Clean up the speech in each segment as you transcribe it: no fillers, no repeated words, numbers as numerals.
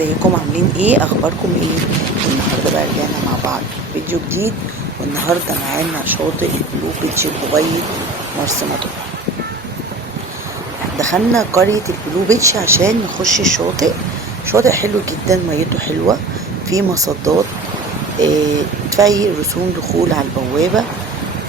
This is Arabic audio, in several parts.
ازيكم عاملين ايه؟ اخباركم ايه؟ النهارده بقى رجعنا مع بعض فيديو جديد، والنهارده معانا شاطئ البلو بيتش الأبيض مرسى مطروح. دخلنا قرية البلو بيتش عشان نخش الشاطئ. شاطئ حلو جدا، ميته حلوة، فيه مصدات، تدفعي رسوم دخول على البوابة.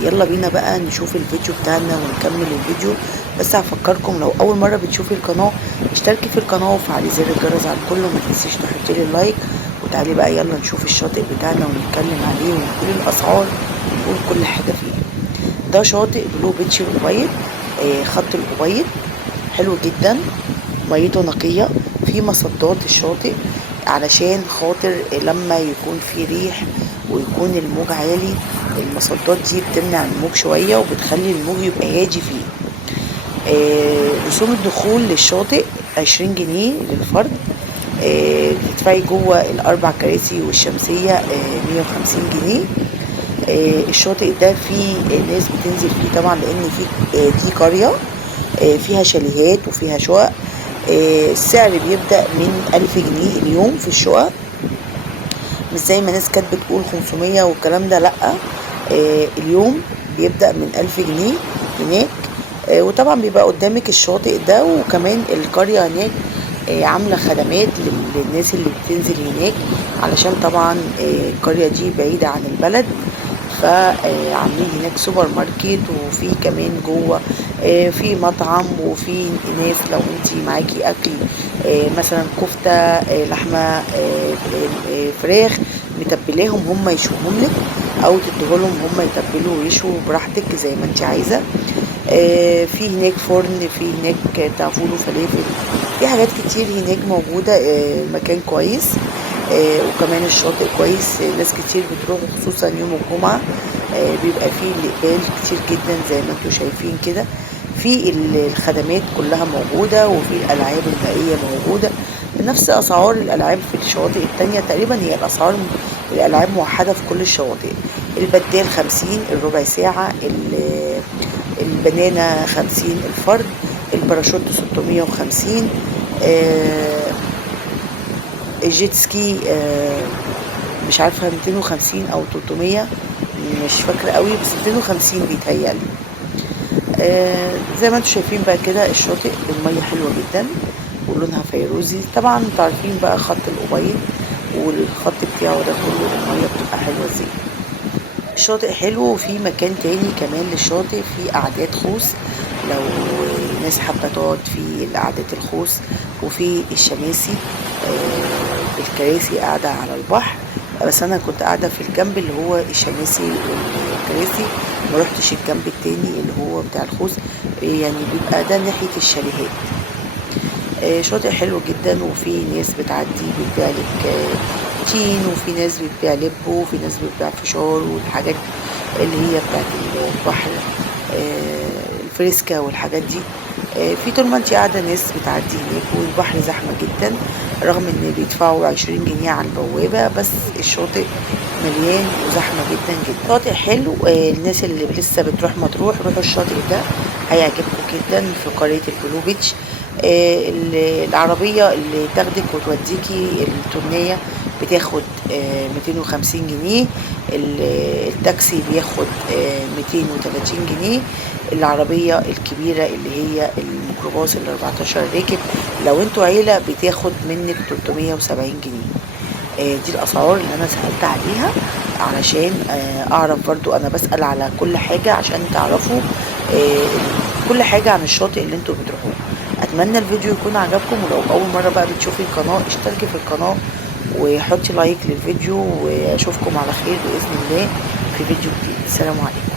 يلا بينا بقى نشوف الفيديو بتاعنا ونكمل الفيديو. بس هفكركم لو اول مره بتشوفي القناه اشتركي في القناه وفعلي زر الجرس على الكل، وما تنسيش تحطي لي اللايك. وتعالي بقى يلا نشوف الشاطئ بتاعنا ونتكلم عليه ونقول الاسعار ونقول كل حاجه فيه. ده شاطئ بلو بيتش الأبيض، خط الأبيض حلو جدا، ميته نقيه، في مصدات الشاطئ علشان خاطر لما يكون في ريح ويكون الموج عالي، المصدات دي بتمنع الموج شوية وبتخلي الموج يبقى هادي فيه. رسوم الدخول للشاطئ 20 جنيه للفرد. بتدفعي جوه الأربع كراسي والشمسية 150 جنيه. الشاطئ ده فيه ناس بتنزل فيه طبعا، لأن فيه دي قرية فيها شاليهات وفيها شقق. السعر بيبدأ من 1000 جنيه اليوم في الشقق، مش زي ما ناس كانت بتقول 500 والكلام ده، لأ. اليوم بيبدأ من 1000 جنيه هناك. وطبعا بيبقى قدامك الشاطئ ده، وكمان القرية هناك عاملة خدمات للناس اللي بتنزل هناك، علشان طبعا القرية دي بعيدة عن البلد، فعاملين هناك سوبر ماركت، وفي كمان جوه في مطعم، وفي ناس لو انتي معاكي اكل مثلا كفتة، لحمة، فراخ متبلاهم هم يشوهم لك، او تديهولهم هم يتبلوا ويشوا براحتك زي ما انتي عايزة. في هناك فرن، في هناك بتاع فول وفلافل، في حاجات كتير هناك موجودة. مكان كويس، وكمان الشاطئ كويس، ناس كتير بتروح خصوصا يوم الجمعة. بيبقى فيه الإقبال كتير جدا زي ما انتوا شايفين كده. في الخدمات كلها موجودة، وفي الألعاب المائية موجودة بنفس أسعار الألعاب في الشواطئ التانية تقريبا. هي الأسعار الألعاب موحدة في كل الشواطئ. البدال 50 الربع ساعة، البنانة 50 الفرد، الباراشوت 650، الجيت سكي مش عارفة 250 أو 300، مش فاكرة قوي، بس 250 بيتهيألي. زي ما انتوا شايفين بقى كده الشاطئ المية حلوة جدا ولونها فيروزي. طبعا انتوا عارفين بقى خط الأبيض والخط بتاعه ده كله المية بتبقى حلوة ازاي. الشاطئ حلو، وفي مكان تاني كمان للشاطئ فيه قعدات خوص، لو ناس حابة تقعد في قعدات الخوص، وفي الشماسي الكراسي قاعدة على البحر. بس انا كنت قاعدة في الجنب اللي هو الشماسي والكراسي، ما روحتش الجنب التاني اللي هو بتاع الخوص، يعني بيبقى ده ناحية الشاليهات. شاطئ حلو جدا، وفي ناس بتعدي بتبيع لك تين، وفي ناس بتبيع لب، وفي ناس بتبيع فشار والحاجات اللي هي بتاعت البحر، الفريسكا والحاجات دي. في طول ما انت قاعدة ناس بتعدي هناك، والبحر زحمة جدا رغم ان بيدفعوا 20 جنيه على البوابة، بس الشاطئ مليان وزحمة جدا جدا. شاطئ حلو، الناس اللي لسه بتروح مطروح روحوا الشاطئ ده، هيعجبكم جدا في قرية البلو بيتش. العربية اللي تاخدك وتوديكي التونية بتاخد 250 جنيه، التاكسي بياخد 230 جنيه، العربية الكبيرة اللي هي الميكروباص ال 14 راكب لو انتوا عيلة بتاخد منك 370 جنيه. دي الأسعار اللي أنا سألت عليها علشان أعرف. برضو أنا بسأل على كل حاجة عشان تعرفوا كل حاجة عن الشاطئ اللي انتوا بتروحوه. أتمنى الفيديو يكون عجبكم، ولو أول مرة بقى بتشوفي القناة اشتركي في القناة وحطي لايك للفيديو، واشوفكم على خير بإذن الله في فيديو جديد. السلام عليكم.